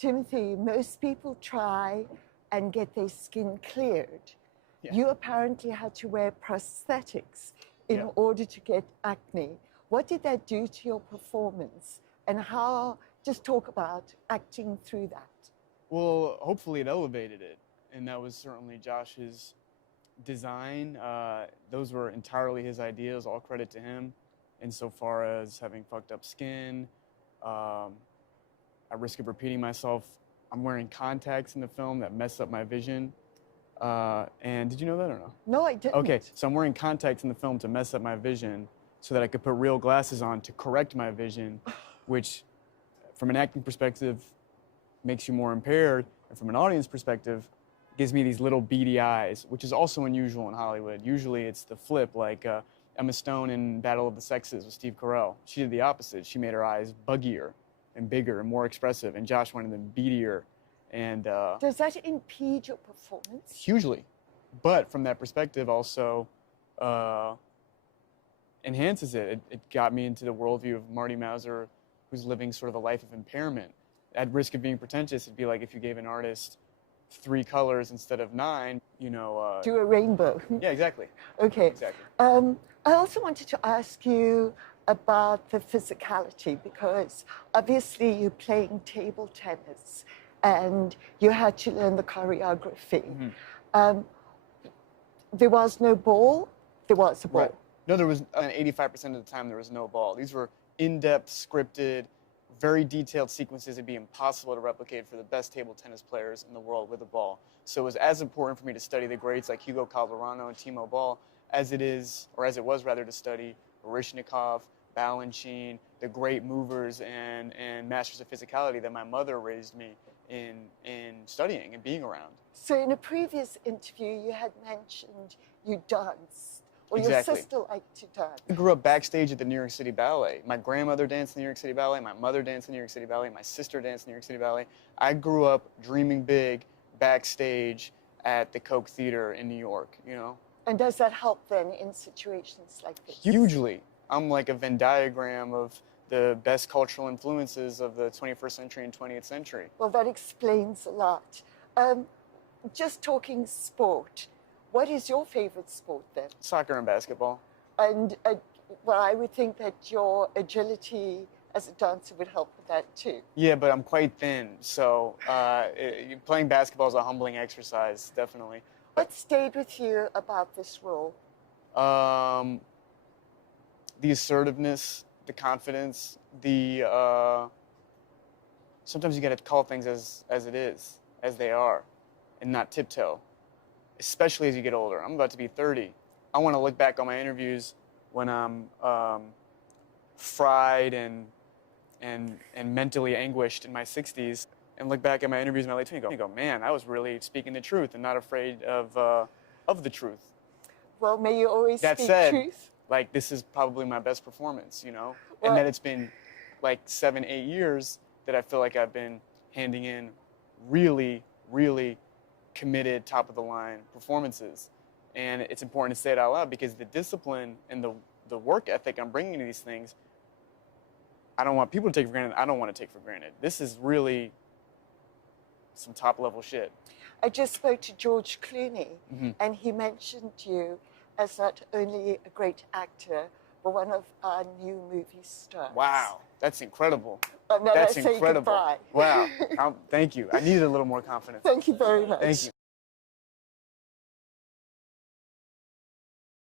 Timothy, most people try and get their skin cleared. Yeah. You apparently had to wear prosthetics in order to get acne. What did that do to your performance? And how, just talk about acting through that. Well, hopefully it elevated it. And that was certainly Josh's design. Those were entirely his ideas, all credit to him. Insofar as having fucked up skin, at risk of repeating myself, I'm wearing contacts in the film that mess up my vision. And did you know that or no? No, I didn't. Okay, so I'm wearing contacts in the film to mess up my vision so that I could put real glasses on to correct my vision, which from an acting perspective makes you more impaired, and from an audience perspective gives me these little beady eyes, which is also unusual in Hollywood. Usually it's the flip, like Emma Stone in Battle of the Sexes with Steve Carell. She did the opposite. She made her eyes buggier and bigger and more expressive, and Josh wanted them beadier. And does that impede your performance? Hugely. But from that perspective also enhances it. It got me into the worldview of Marty Mauser, who's living sort of a life of impairment. At risk of being pretentious, it'd be like if you gave an artist 3 colors instead of 9, you know. Do a rainbow. Yeah, exactly. Okay. Exactly. I also wanted to ask you about the physicality, because obviously you're playing table tennis and you had to learn the choreography. Mm-hmm. There was no ball, there was a ball. Right. No, there was 85% of the time there was no ball. These were in-depth, scripted, very detailed sequences. It'd be impossible to replicate for the best table tennis players in the world with a ball. So it was as important for me to study the greats like Hugo Calderano and Timo Ball as it is, or as it was rather, to study Baryshnikov, Balanchine, the great movers and masters of physicality that my mother raised me in studying and being around. So in a previous interview, you had mentioned you danced, or Exactly. your sister liked to dance. I grew up backstage at the New York City Ballet. My grandmother danced in the New York City Ballet, my mother danced in the New York City Ballet, my sister danced in the New York City Ballet. I grew up dreaming big backstage at the Coke Theater in New York, you know? And does that help then in situations like this? Hugely. I'm like a Venn diagram of the best cultural influences of the 21st century and 20th century. Well, that explains a lot. Just talking sport, what is your favorite sport then? Soccer and basketball. And well, I would think that your agility as a dancer would help with that too. Yeah, but I'm quite thin, so playing basketball is a humbling exercise, definitely. What stayed with you about this role? The assertiveness, the confidence, sometimes you got to call things as it is, as they are, and not tiptoe, especially as you get older. I'm about to be 30. I want to look back on my interviews when I'm fried and mentally anguished in my 60s, and look back at my interviews in my late 20s and go, man, I was really speaking the truth and not afraid of the truth. Well, may you always That speak said, truth. like, this is probably my best performance, you know? Well, and that it's been like 7-8 years that I feel like I've been handing in really, really committed, top-of-the-line performances. And it's important to say it out loud because the discipline and the work ethic I'm bringing to these things, I don't want people to take for granted. I don't want to take for granted. This is really some top-level shit. I just spoke to George Clooney, Mm-hmm. and he mentioned you as not only a great actor, but one of our new movie stars. Wow, that's incredible. And then That's I say incredible. goodbye. Wow, thank you. I needed a little more confidence. Thank you very much. Thank you.